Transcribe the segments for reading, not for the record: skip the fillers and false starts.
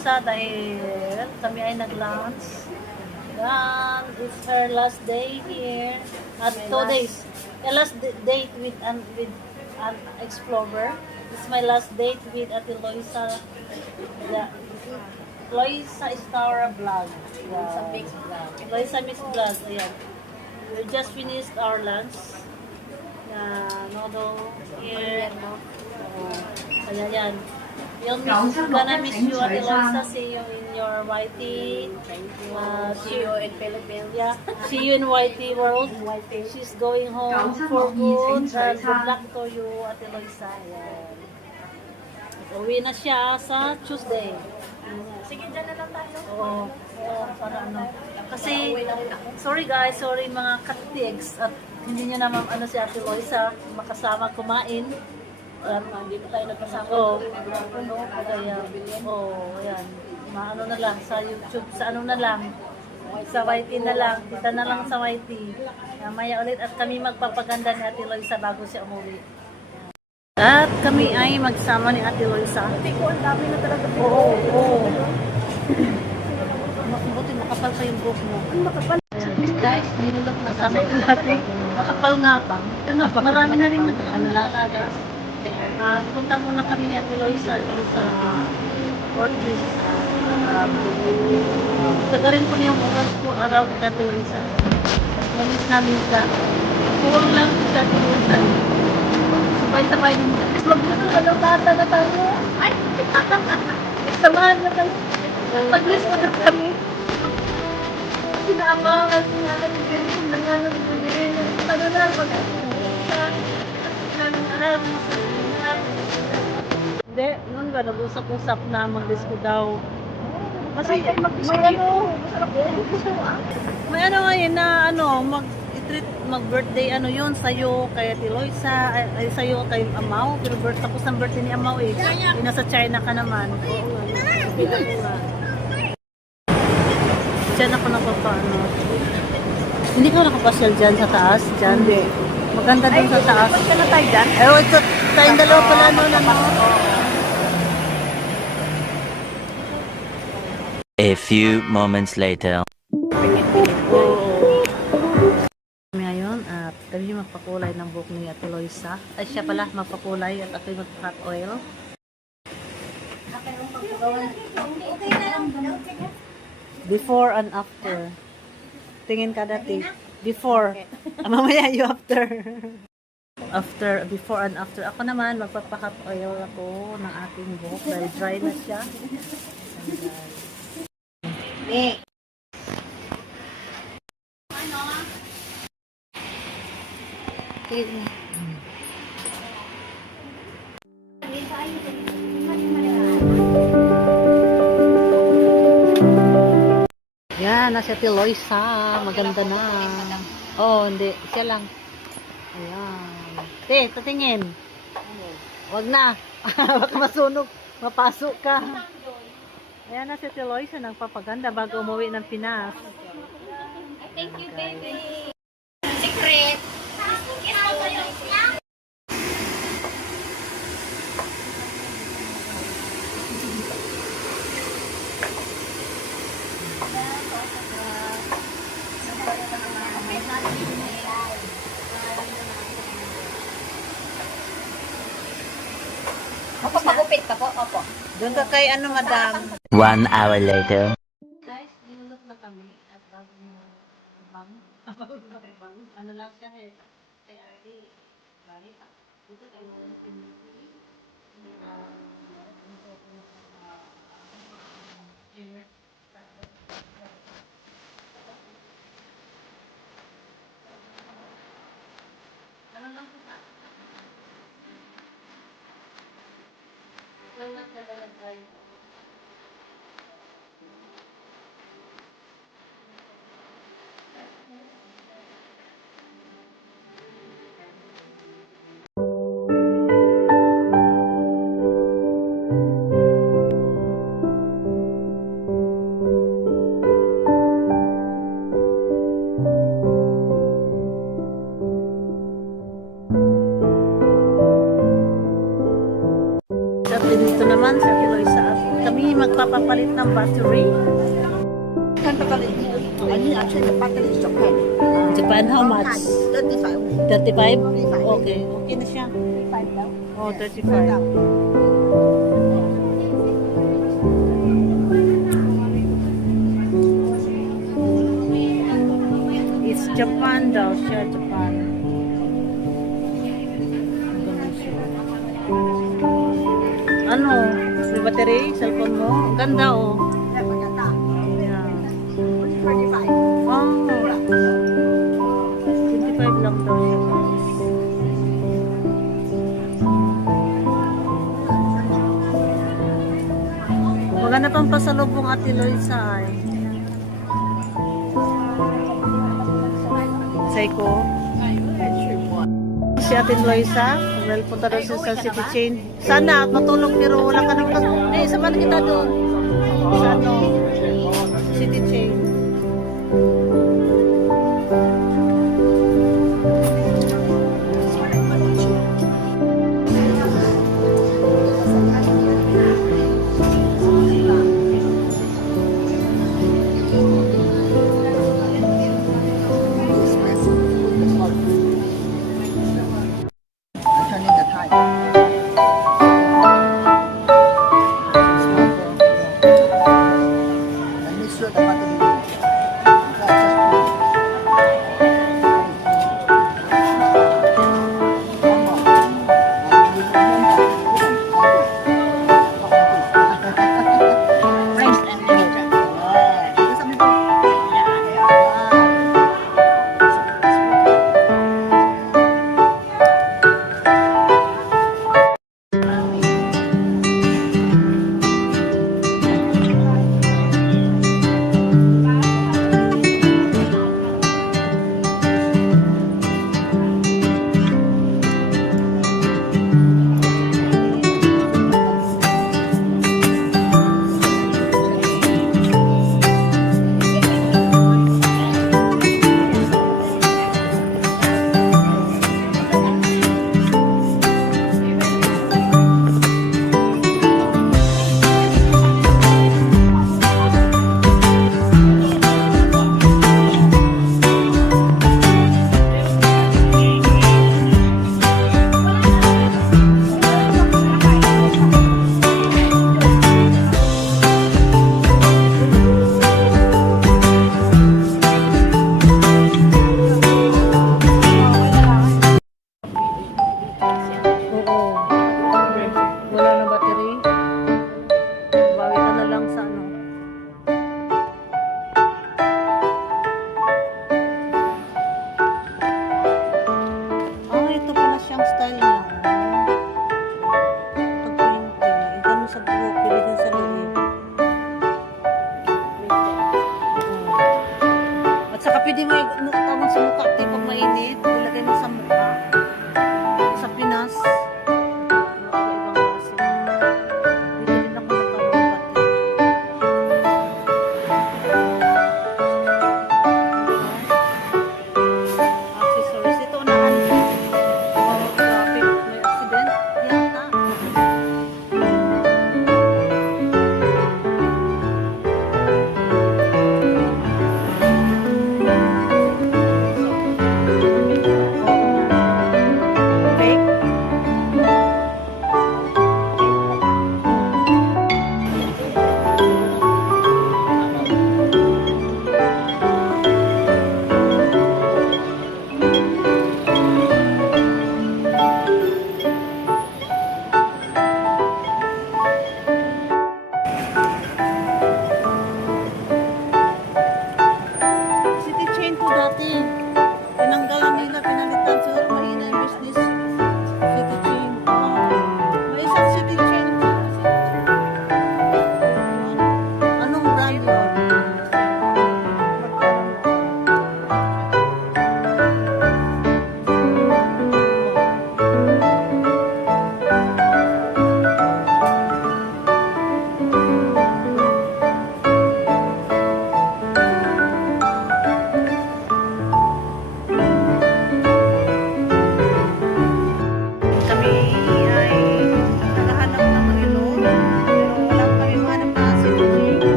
Loisa dahil kami ay nag-lunch. And it's her last day here at 2 days. The last date with an explorer. It's my last date with Ate Loisa. The Loisa Star Vlog. Sa big vlog. Loisa Mix Vlog. Ayan. We just finished our lunch. Noodle here. Kaya yan. Yung gonna miss you, Ate Loisa. See you in your YT. See you in Philippines. Yeah. See you in YT world. She's going home for good. Good luck to you, Ate Loisa. Ayan. Uwi na siya sa Tuesday. Sige, dyan na lang tayo. Oo. Para ano. Kasi, sorry guys, sorry mga katigs. At hindi niya naman ano si Ate Loisa makasama kumain. Hindi pa tayo nagkasama. Oo. Kaya, ayan. Maano na lang sa YouTube, sa ano na lang. Sa YT na lang. Kita na lang sa YT. Maya ulit at kami magpapaganda ni Ate Loisa bago siya umuwi. At kami ay magsama ni Ate Loisa. Hindi ko, ang dami na talaga. Oo. Buti makapal pa yung buhok mo. Ang makapal. Guys, nilulog na kami natin. Makapal nga pa. Marami na rin nag-alaga. Punta muna kami ni Ate Loisa sa Fortress. Tagarin ko niya yung oras ko araw ni Ate Loisa. Malis namin sa kuwang lang sa Ate Loisa. Sabay-sabay din. Huwag na ng bata na tayo. Ay! Samahan na tayo. Pag-list mo na kami. Sinaamangan ko nga natin ganyan na nga natin ganyan. Ano na, hindi, noon ba nag-usap-usap na mag-list ko daw. Kasi may ano ngayon na mag-treat, mag-birthday yun sa'yo, kay Ate Loisa, ay sa'yo, kay Amaw. Pero tapos ang birthday ni Amaw eh. Nasa China ka naman. Diyan ako napapaano. Hindi ka nakapasyal dyan sa taas? Dyan? Hindi. Maganda din sa taas. Ba't ka na tayo dyan? Ito, tayong dalawa pala A few moments later. Ngayon, at kami magpakulay ng buhok ni Ate Loisa. Ay, siya pala magpakulay at ako'y mag-hot oil. Before and after. Tingin ka dati. Before. Mamaya you after. Before and after. Ako naman, magpapahot oil ako ng aking buhok dahil dry na siya. Yan, nasa Ate Loisa. Maganda na. Oh, hindi. Siya lang. Ayan. Tatingin. Wag na. Baka masunog. Mapasok ka. Ayan na si Ate Loisa nagpapaganda bago umuwi ng Pinas. Thank you, baby. Secret. Opo, pagupit pa po. Opo. Doon ka kay madam. 1 hour later. Guys, nilulok na kami at bago bang. Ano lang siya eh. Kay Ardy. Bari pa. Dito tayo. Ano lang po ba? Lang talaga tayo. At dito naman sa Ate Loisa at papalit ng battery.看这个里，I need actually the battery is Japan. Japan, how much? 35. 35? Okay, okay na siya. 35 daw. Oh, 35. It's Japan daw siya, Japan. Ganun siya. Ano? May battery? Cellphone mo? Ang ganda oh. Yeah, maganda. Yeah. Only 35. Oh, Mura. 25 lang daw siya guys. Maganda pang pasalubong Ate Loisa ay. Psycho. Si Ate Loisa, well, punta daw siya sa City Chain. Sana, matulog pero wala ka nang eh, samahan kita doon. Sa ano, City Chain. I'm turning the tide. And make sure the battery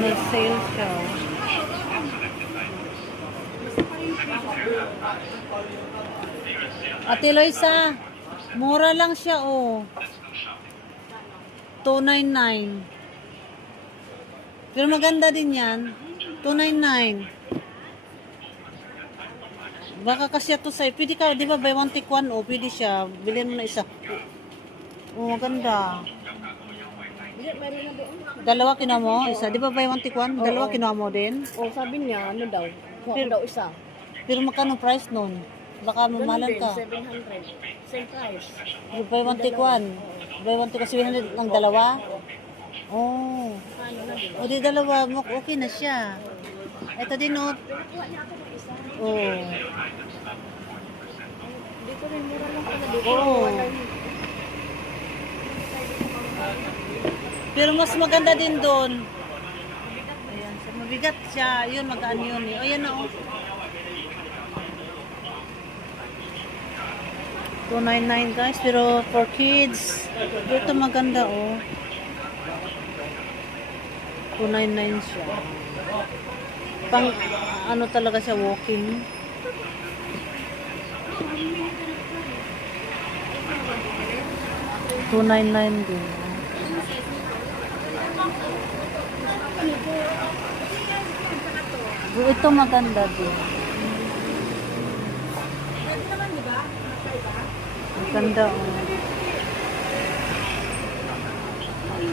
May sale siya. Ate Loisa, mura lang siya oh. 299. Pero maganda din yan. 299. Baka kasi to sa'yo. Pwede ka, di ba, buy one take one, oh, pwede siya. Bilhin mo na isa. Oh, maganda. Dalawa kinuha mo, isa. Di ba buy one take one? Dalawa kinuha mo din. Oh, sabi niya, ano daw? Kuha Pero- daw isa. Pero magkano price nun? Baka mamalan ka. 700. Same price. Buy one take one. Buy one take one, 700 ng dalawa. Oh. Ano na din? O di dalawa, okay na siya. Ito din oh. Oh. Dito rin, mura lang pala dito. Oo. Pero mas maganda din doon. Ayan, so mabigat siya. Yun, magaan yun eh. O yan na oh. 299 guys, pero for kids, ito maganda oh. 299 siya. Pang ano talaga siya, walking. $299 din. Ito maganda din. Maganda oh.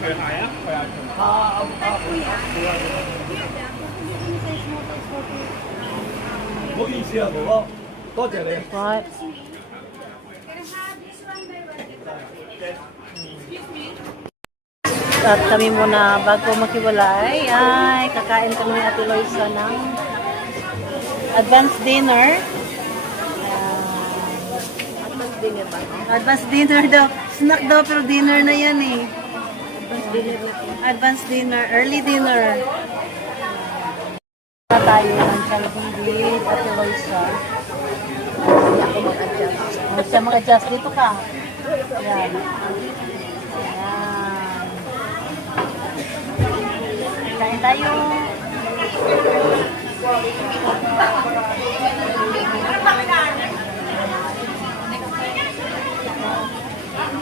Right. At kami muna bago makiwalay ay kakain kami ni Ate Loisa ng advanced dinner. Advance dinner ba? Advanced dinner daw. Snack daw pero dinner na yan eh. Advance dinner na po. Advanced dinner, early dinner. Na tayo ng Calvin Ate Loisa. Hindi ako mag-adjust. O siya mag-adjust dito ka. Yan. Yan. Kain tayo.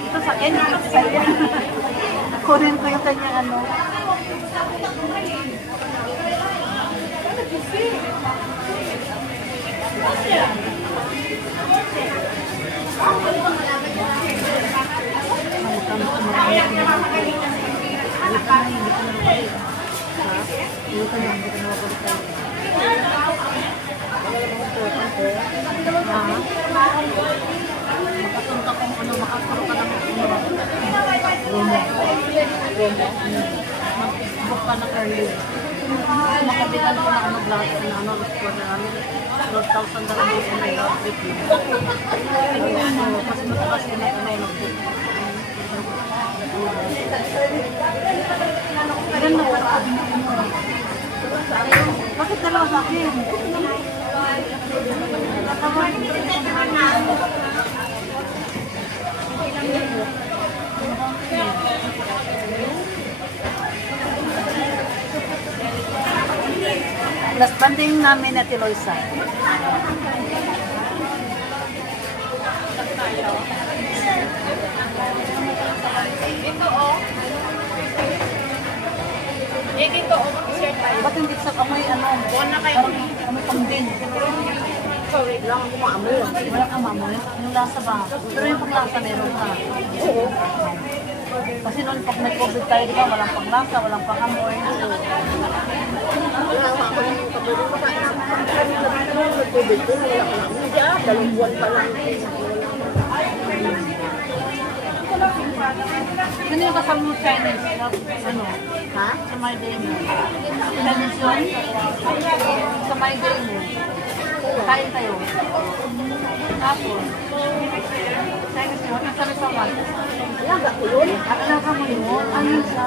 Ito sa akin, ito sa akin. Kunin ko yung kanyang ano. Makapunta kung ano, makapunta ka ng mag-book ka ng early. Makabitan ko na mag-last na ano, restaurant na namin. 12,000 na lang dito may trip yun. Kasi matakas yun na mag-book. Ganda pa sa akin. Bakit dalawa sa akin? Last banding namin na Tiloysa. Ito oh. Dito oh, mag-share tayo. Ba't hindi sa kamay ano? Buwan na kayo. Kamay pang-din. Sorry lang ako maamoy. Wala kang mamoy. Yung lasa ba? Pero yung panglasa meron ka. Oo. Kasi noon pag nag-COVID tayo, di ba? Walang panglasa, walang pangamoy. Wala ako yung kapatid ko. Nag-COVID ko, wala ko lang. Hindi ah, 2 buwan pa lang. Ano yung kasama mo Chinese? Ano? Ha? Sa my day mo. Chinese yun? Sa my day mo. Kain tayo. Tapos. Chinese yun? Ang sabi sa one. Alaga ko yun. Alaga mo yun? Ano yun siya?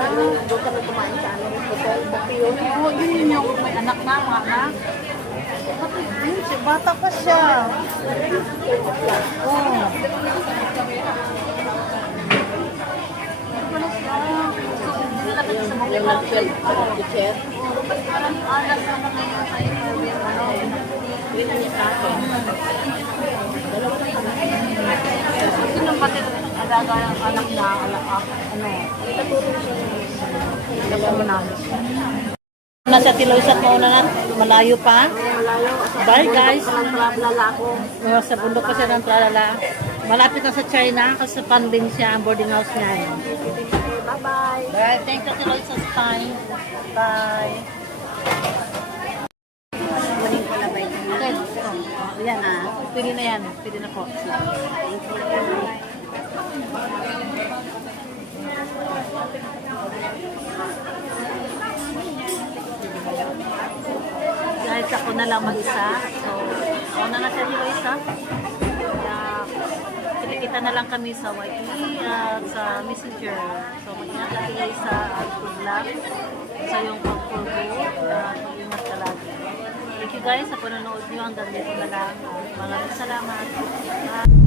Doon kami kumain sa ano, hotel, buffet yun. Oo, yun yung may anak na, mga anak. Bakit yun siya? Bata pa siya. Oo. yung nag-12 teacher. Parang alas naman na yung kay Erwin. Yun niya sa akin. Dalawa na kami. Sino pati alaga ng anak na, Katulong siya. Nasa Tiloy at mauna na, malayo pa. Malayo. Bye guys. Travel ako. Sa bundok pa siya ng tralala. Malapit na sa China kasi sa Panbin siya ang boarding house niya. Bye-bye. Bye. Thank you Tiloy sa time. Bye. Kunin ko na ba ito? Okay. Yan ah. Pwede na yan. Pwede na po. Guys, ako na lang mag-isa. So, ako na siya ni Loisa. Kaya, kita na lang kami sa YT at sa Messenger. So, mag-ingat lang si Loisa at good luck sa iyong pag-forgo at mag-ingat ka lagi. Thank you guys sa panonood nyo. Hanggang dito na lang. Maraming salamat.